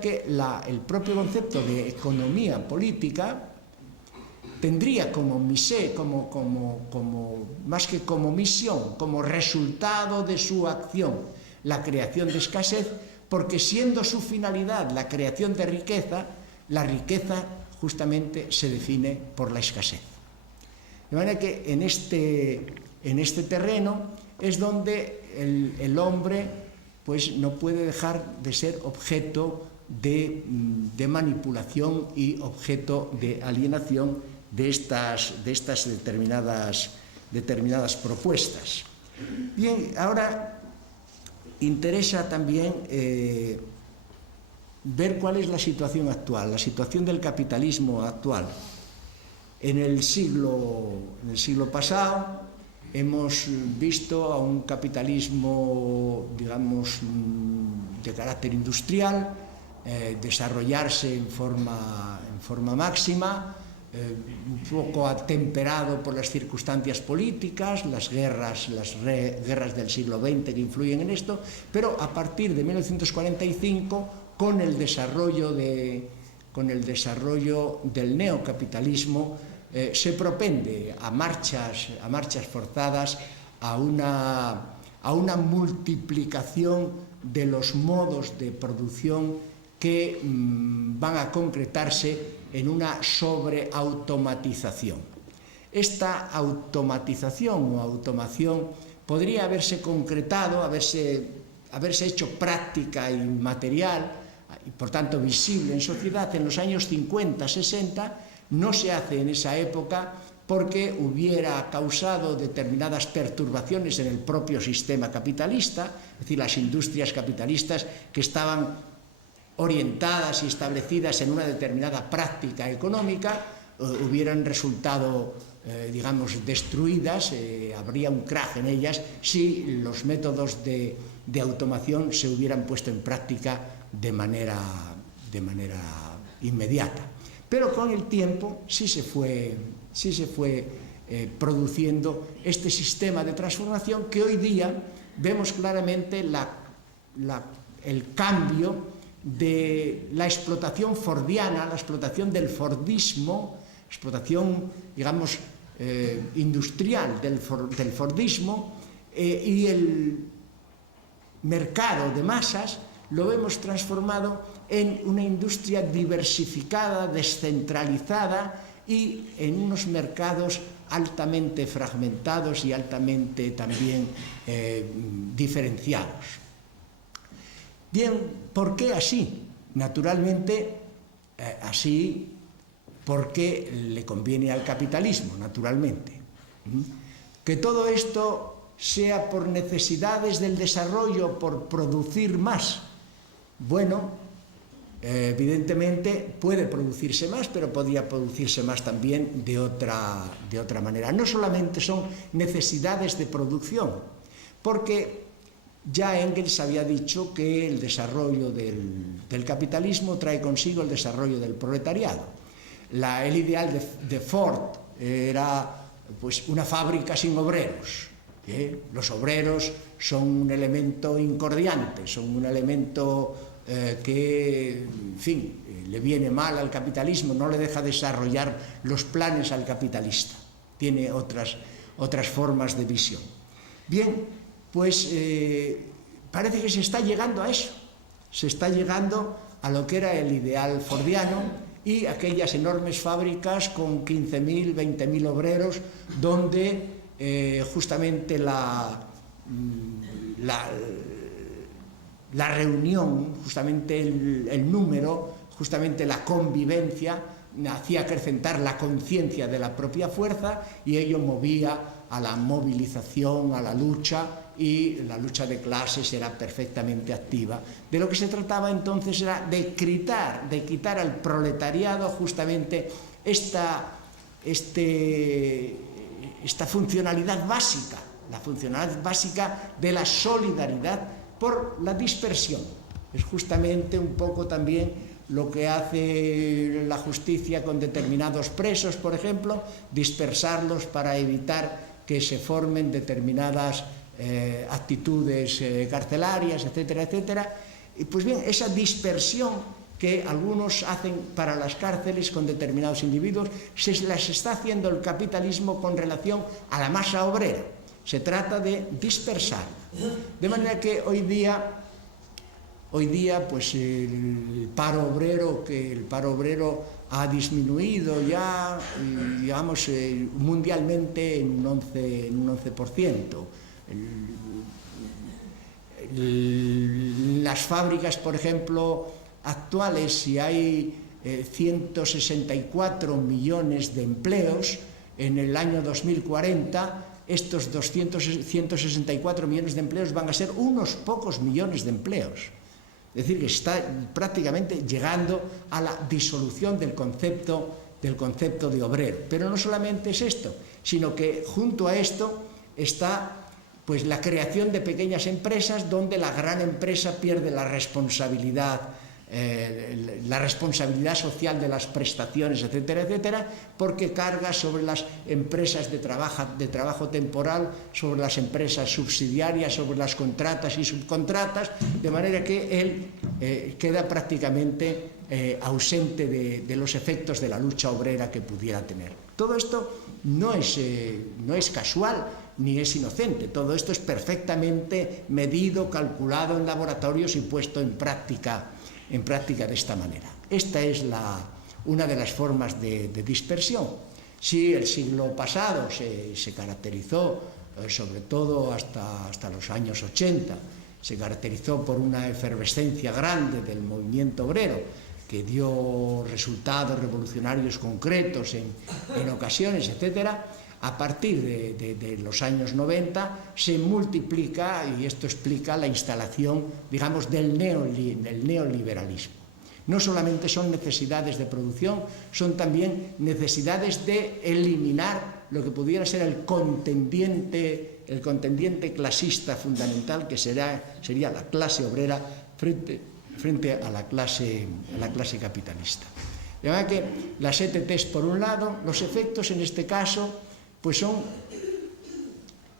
que el propio concepto de economía política tendría como más que como misión, como resultado de su acción, la creación de escasez, porque siendo su finalidad la creación de riqueza, la riqueza justamente se define por la escasez. De manera que en este terreno es donde el hombre pues no puede dejar de ser objeto de manipulación y objeto de alienación de estas determinadas propuestas. Bien, ahora interesa también ver cuál es la situación actual, la situación del capitalismo actual. En el siglo pasado hemos visto a un capitalismo, digamos, de carácter industrial desarrollarse en forma máxima, un poco atemperado por las circunstancias políticas, las guerras del siglo XX que influyen en esto, pero a partir de 1945, con el desarrollo del neocapitalismo, se propende a marchas forzadas a una multiplicación de los modos de producción que van a concretarse en una sobreautomatización. Esta automatización o automación podría haberse concretado, haberse hecho práctica y material, y por tanto visible en sociedad en los años 50-60, no se hace en esa época porque hubiera causado determinadas perturbaciones en el propio sistema capitalista, es decir, las industrias capitalistas que estaban orientadas y establecidas en una determinada práctica económica hubieran resultado, digamos, destruidas, habría un crash en ellas si los métodos de automación se hubieran puesto en práctica de manera inmediata. Pero con el tiempo sí se fue produciendo este sistema de transformación que hoy día vemos claramente el cambio de la explotación fordiana, la explotación del fordismo, explotación, digamos, industrial del fordismo, y el mercado de masas lo hemos transformado en una industria diversificada, descentralizada y en unos mercados altamente fragmentados y altamente también diferenciados. Bien, ¿por qué así? Naturalmente, así porque le conviene al capitalismo, naturalmente. Que todo esto sea por necesidades del desarrollo, por producir más. Bueno, evidentemente puede producirse más, pero podría producirse más también de otra manera. No solamente son necesidades de producción, porque ya Engels había dicho que el desarrollo del capitalismo trae consigo el desarrollo del proletariado. El ideal de Ford era pues una fábrica sin obreros. Los obreros son un elemento incordiante, son un elemento que, en fin, le viene mal al capitalismo, no le deja desarrollar los planes al capitalista. Tiene otras formas de visión. Bien, pues parece que se está llegando a eso. Se está llegando a lo que era el ideal fordiano y aquellas enormes fábricas con 15.000, 20.000 obreros donde justamente la reunión, justamente el número, justamente la convivencia hacía acrecentar la conciencia de la propia fuerza y ello movía a la movilización, a la lucha, y la lucha de clases era perfectamente activa. De lo que se trataba entonces era de quitar al proletariado justamente esta funcionalidad básica, la funcionalidad básica de la solidaridad por la dispersión. Es justamente un poco también lo que hace la justicia con determinados presos, por ejemplo, dispersarlos para evitar que se formen determinadas actitudes carcelarias, etcétera, etcétera. Y pues bien, esa dispersión que algunos hacen para las cárceles con determinados individuos, se las está haciendo el capitalismo con relación a la masa obrera. Se trata de dispersar. De manera que hoy día pues el paro obrero ha disminuido ya, digamos, mundialmente en un 11%. Las fábricas, por ejemplo, actuales, si hay 164 millones de empleos, en el año 2040 estos 164 millones de empleos van a ser unos pocos millones de empleos. Es decir, que está prácticamente llegando a la disolución del concepto del concepto de obrero. Pero no solamente es esto, sino que junto a esto está pues la creación de pequeñas empresas donde la gran empresa pierde la responsabilidad social de las prestaciones, etcétera, etcétera, porque carga sobre las empresas de trabajo temporal, sobre las empresas subsidiarias, sobre las contratas y subcontratas, de manera que él queda prácticamente ausente de los efectos de la lucha obrera que pudiera tener. Todo esto no es casual ni es inocente, todo esto es perfectamente medido, calculado en laboratorios y puesto en práctica de esta manera. Esta es una de las formas de dispersión. Sí, el siglo pasado se caracterizó, sobre todo hasta los años 80, se caracterizó por una efervescencia grande del movimiento obrero, que dio resultados revolucionarios concretos en ocasiones, etcétera. A partir de los años 90 se multiplica, y esto explica la instalación, digamos, del neoliberalismo. No solamente son necesidades de producción, son también necesidades de eliminar lo que pudiera ser el contendiente clasista fundamental, que sería la clase obrera frente a la clase capitalista. De manera que las ETTs, por un lado, los efectos en este caso pues son,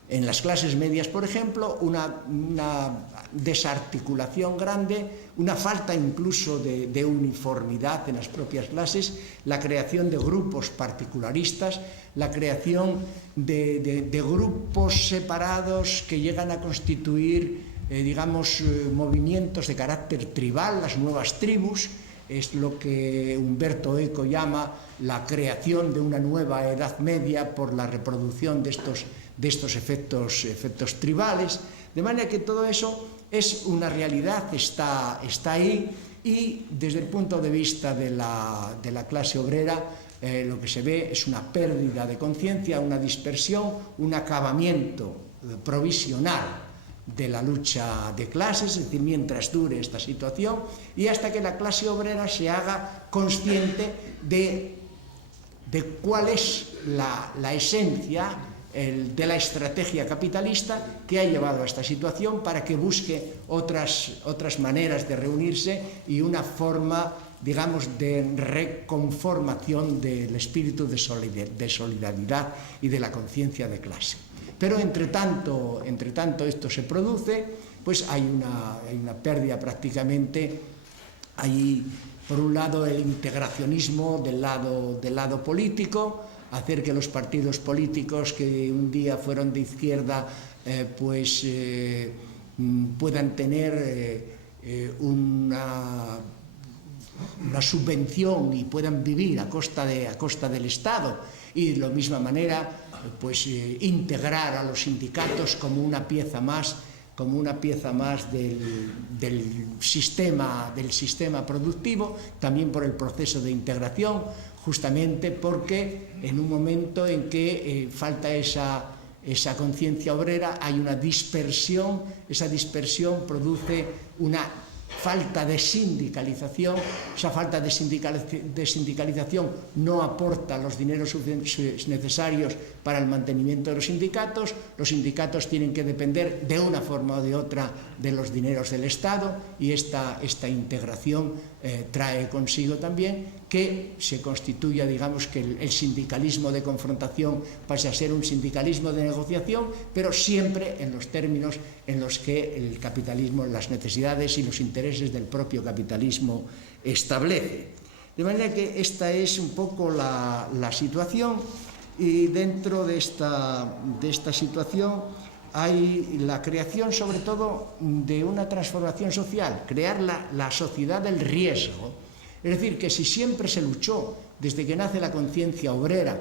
en las clases medias, por ejemplo, una desarticulación grande, una falta incluso de uniformidad en las propias clases, la creación de grupos particularistas, la creación de grupos separados que llegan a constituir, movimientos de carácter tribal, las nuevas tribus. Es lo que Umberto Eco llama la creación de una nueva Edad Media por la reproducción de estos efectos tribales, de manera que todo eso es una realidad, está ahí, y desde el punto de vista de la clase obrera lo que se ve es una pérdida de conciencia, una dispersión, un acabamiento provisional de la lucha de clases, es decir, mientras dure esta situación y hasta que la clase obrera se haga consciente de cuál es la esencia de la estrategia capitalista que ha llevado a esta situación, para que busque otras maneras de reunirse y una forma, digamos, de reconformación del espíritu de solidaridad y de la conciencia de clase. Pero entre tanto esto se produce, pues hay una pérdida prácticamente. Hay, por un lado, el integracionismo del lado político, hacer que los partidos políticos que un día fueron de izquierda puedan tener una subvención y puedan vivir a costa del Estado, y de la misma manera integrar a los sindicatos como una pieza más del sistema productivo, también por el proceso de integración, justamente porque en un momento en que falta esa conciencia obrera, hay una dispersión, esa dispersión produce una falta de sindicalización, esa falta de sindicalización no aporta los dineros necesarios para el mantenimiento de los sindicatos tienen que depender de una forma o de otra de los dineros del Estado, y esta integración trae consigo también que se constituya, digamos, que el sindicalismo de confrontación pase a ser un sindicalismo de negociación, pero siempre en los términos en los que el capitalismo, las necesidades y los intereses del propio capitalismo establece. De manera que esta es un poco la situación, y dentro de esta situación hay la creación, sobre todo, de una transformación social, crear la sociedad del riesgo. Es decir, que si siempre se luchó, desde que nace la conciencia obrera,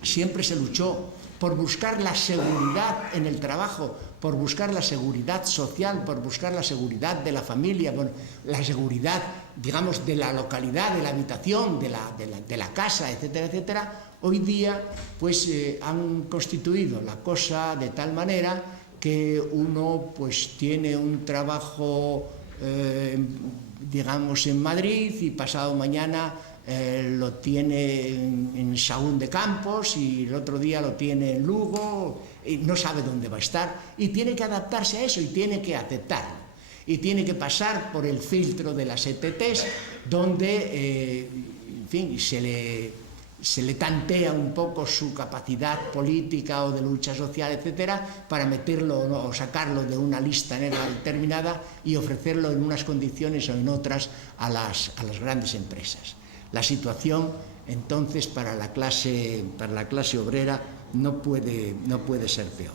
siempre se luchó por buscar la seguridad en el trabajo, por buscar la seguridad social, por buscar la seguridad de la familia, la seguridad, digamos, de la localidad, de la habitación, de la casa, etcétera, etcétera. Hoy día, han constituido la cosa de tal manera que uno, tiene un trabajo, digamos, en Madrid, y pasado mañana lo tiene en Sahún de Campos y el otro día lo tiene en Lugo, y no sabe dónde va a estar y tiene que adaptarse a eso y tiene que aceptarlo y tiene que pasar por el filtro de las ETTs donde en fin, se le tantea un poco su capacidad política o de lucha social, etcétera, para meterlo o sacarlo de una lista negra determinada y ofrecerlo en unas condiciones o en otras a las grandes empresas. La situación, entonces, para la clase obrera no puede ser peor.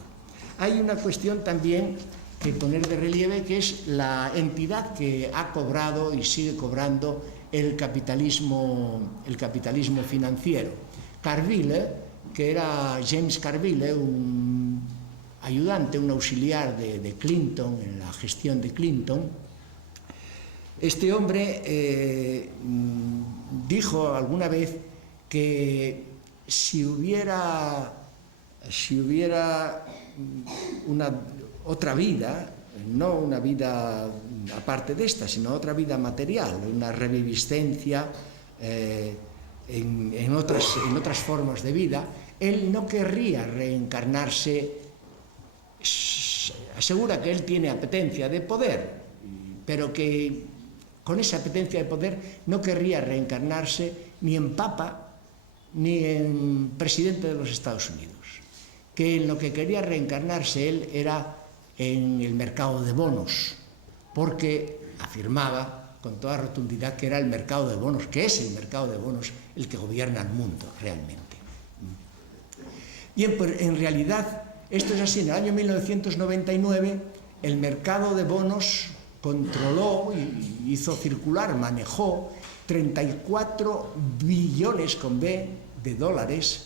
Hay una cuestión también que poner de relieve, que es la entidad que ha cobrado y sigue cobrando el capitalismo financiero. Carville, que era James Carville, un ayudante, un auxiliar de Clinton, en la gestión de Clinton, este hombre dijo alguna vez que si hubiera otra vida, no una vida aparte de esta, sino otra vida material, una reviviscencia en otras formas de vida, él no querría reencarnarse. Asegura que él tiene apetencia de poder, pero que con esa apetencia de poder no querría reencarnarse ni en papa ni en presidente de los Estados Unidos, que en lo que quería reencarnarse él era en el mercado de bonos, porque afirmaba con toda rotundidad que era el mercado de bonos, que es el mercado de bonos el que gobierna el mundo realmente. Bien, pues en realidad esto es así. En el año 1999 el mercado de bonos controló y hizo circular, manejó 34 billones con B de dólares.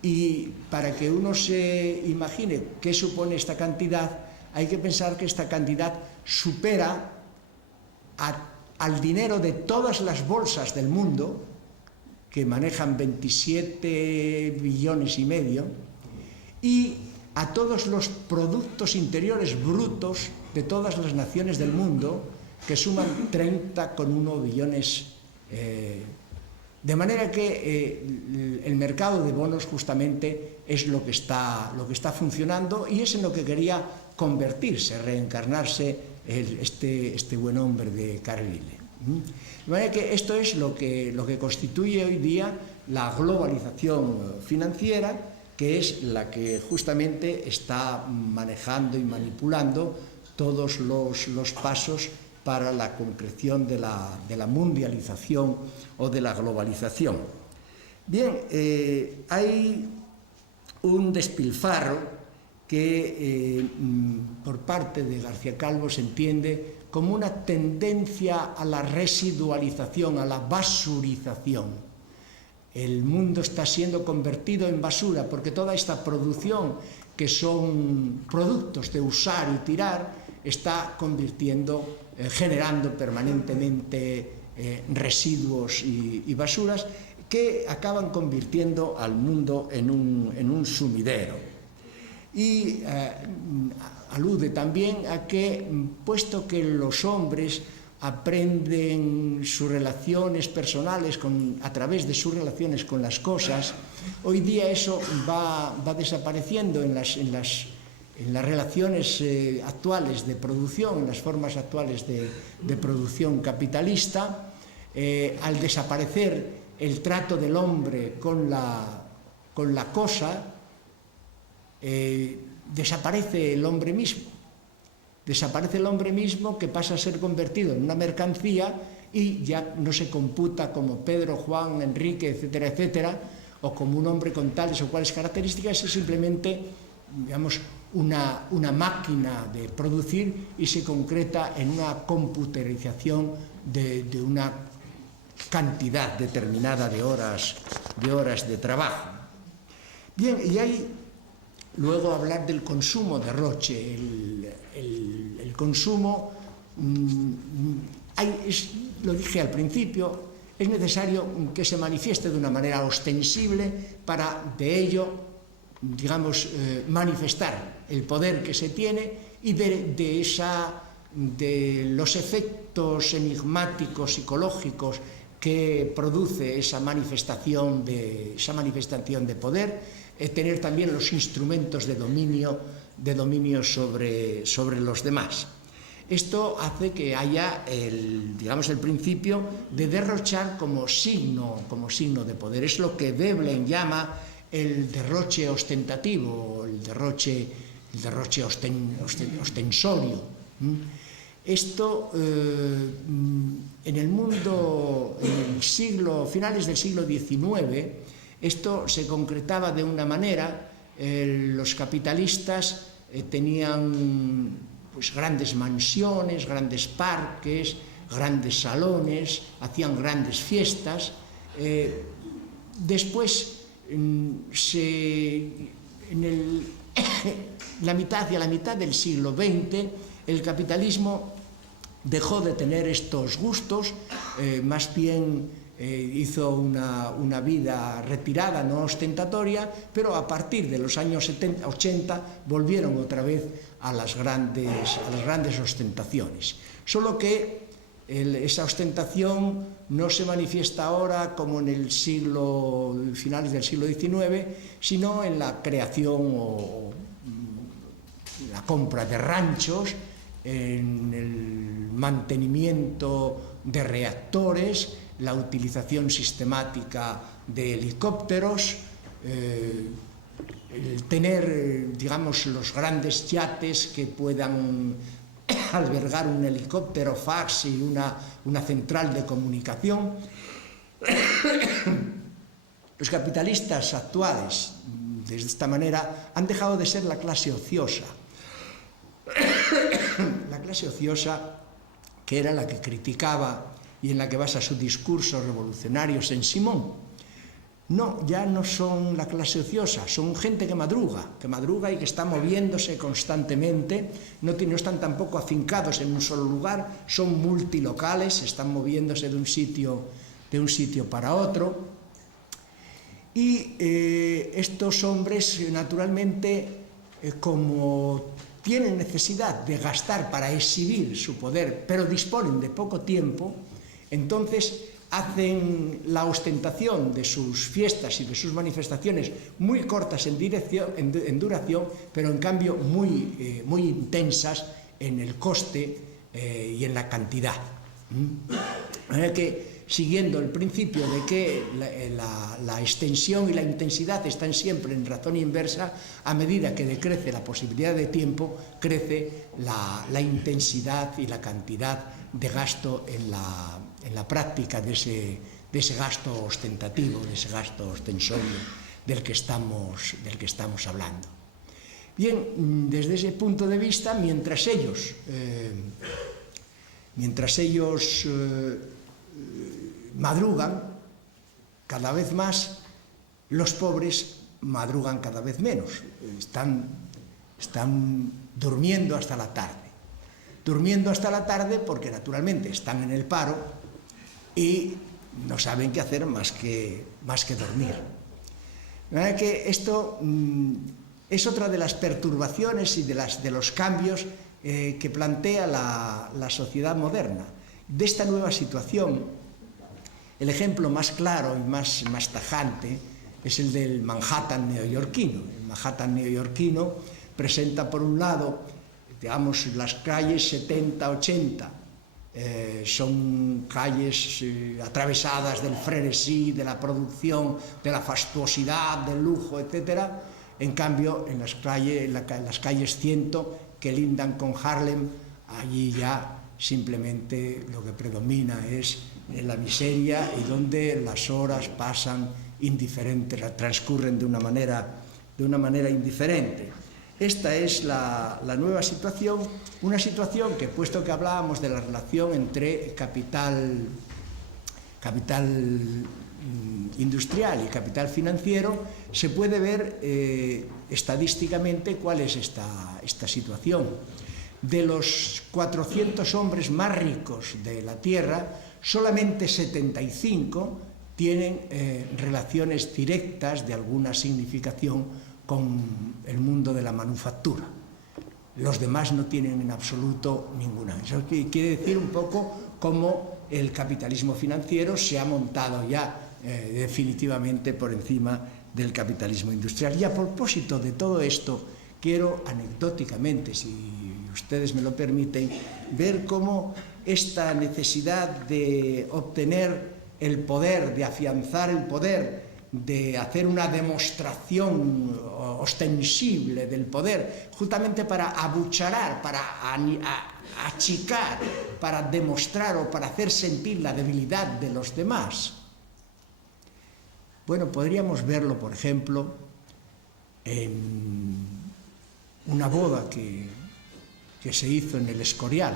Y para que uno se imagine qué supone esta cantidad, hay que pensar que esta cantidad supera al dinero de todas las bolsas del mundo, que manejan 27 billones y medio, y a todos los productos interiores brutos de todas las naciones del mundo, que suman 30,1 billones. De manera que el mercado de bonos justamente es lo que está funcionando y es en lo que quería convertirse, reencarnarse este buen hombre de Carville. De manera que esto es lo que constituye hoy día la globalización financiera, que es la que justamente está manejando y manipulando todos los pasos para la concreción de la mundialización o de la globalización. Bien, hay un despilfarro que por parte de García Calvo se entiende como una tendencia a la residualización, a la basurización. El mundo está siendo convertido en basura porque toda esta producción, que son productos de usar y tirar, está generando permanentemente residuos y basuras que acaban convirtiendo al mundo en un sumidero. Y alude también a que, puesto que los hombres aprenden sus relaciones personales a través de sus relaciones con las cosas, hoy día eso va desapareciendo en las relaciones actuales de producción, en las formas actuales de producción capitalista. Al desaparecer el trato del hombre con la cosa, desaparece el hombre mismo. Desaparece el hombre mismo, que pasa a ser convertido en una mercancía y ya no se computa como Pedro, Juan, Enrique, etcétera, etcétera, o como un hombre con tales o cuales características. Es simplemente, digamos, una máquina de producir y se concreta en una computerización de una cantidad determinada de horas de trabajo. Bien, y hay luego hablar del consumo de Roche. El consumo, lo dije al principio, es necesario que se manifieste de una manera ostensible para de ello, digamos, manifestar el poder que se tiene y de los efectos enigmáticos, psicológicos que produce esa manifestación de poder, tener también los instrumentos de dominio sobre los demás. Esto hace que haya el principio de derrochar como signo de poder. Es lo que Veblen llama el derroche ostentativo, el derroche ostensorio. Esto en el mundo, finales del siglo XIX, esto se concretaba de una manera. Los capitalistas tenían pues grandes mansiones, grandes parques, grandes salones, hacían grandes fiestas. Después, hacia la mitad del siglo XX, el capitalismo dejó de tener estos gustos, más bien hizo una vida retirada, no ostentatoria, pero a partir de los años 80 volvieron otra vez a las grandes ostentaciones. Solo que esa ostentación no se manifiesta ahora como en finales del siglo XIX, sino en la creación o la compra de ranchos, en el mantenimiento de reactores, la utilización sistemática de helicópteros, el tener, los grandes yates que puedan albergar un helicóptero, fax y una central de comunicación. Los capitalistas actuales, de esta manera, han dejado de ser la clase ociosa. La clase ociosa, que era la que criticaba y en la que basa su discurso revolucionario Saint-Simon. No, ya no son la clase ociosa, son gente que madruga y que está moviéndose constantemente, no están tampoco afincados en un solo lugar, son multilocales, están moviéndose de un sitio para otro. Y estos hombres, naturalmente, como tienen necesidad de gastar para exhibir su poder, pero disponen de poco tiempo, entonces hacen la ostentación de sus fiestas y de sus manifestaciones muy cortas en duración, pero en cambio muy intensas en el coste y en la cantidad. De manera que, siguiendo el principio de que la extensión y la intensidad están siempre en razón inversa, a medida que decrece la posibilidad de tiempo, crece la intensidad y la cantidad de gasto en la práctica de ese gasto ostentativo, de ese gasto ostensorio del que estamos hablando. Bien, desde ese punto de vista, mientras ellos madrugan cada vez más, los pobres madrugan cada vez menos, están durmiendo hasta la tarde porque naturalmente están en el paro y no saben qué hacer más que dormir. De manera que esto es otra de las perturbaciones y de los cambios que plantea la sociedad moderna. De esta nueva situación, el ejemplo más claro y más tajante es el del Manhattan neoyorquino. El Manhattan neoyorquino presenta, por un lado, las calles 70-80, son calles atravesadas del frenesí, de la producción, de la fastuosidad, del lujo, etc. En cambio, en las calles 100, que lindan con Harlem, allí ya simplemente lo que predomina es la miseria y donde las horas pasan indiferentes, transcurren de una manera indiferente. Esta es la nueva situación, una situación que, puesto que hablábamos de la relación entre capital industrial y capital financiero, se puede ver estadísticamente cuál es esta situación. De los 400 hombres más ricos de la Tierra, solamente 75 tienen relaciones directas de alguna significación con el mundo de la manufactura. Los demás no tienen en absoluto ninguna. Eso quiere decir un poco cómo el capitalismo financiero se ha montado ya definitivamente por encima del capitalismo industrial. Y a propósito de todo esto, quiero anecdóticamente, si ustedes me lo permiten, ver cómo esta necesidad de obtener el poder, de afianzar el poder, de hacer una demostración ostensible del poder, justamente para abucharar, para achicar, para demostrar o para hacer sentir la debilidad de los demás. Bueno, podríamos verlo, por ejemplo, en una boda que se hizo en el Escorial.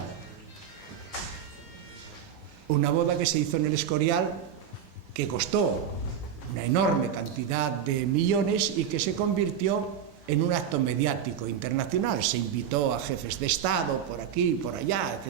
Una boda que se hizo en el Escorial que costó una enorme cantidad de millones y que se convirtió en un acto mediático internacional. Se invitó a jefes de Estado por aquí y por allá, etc.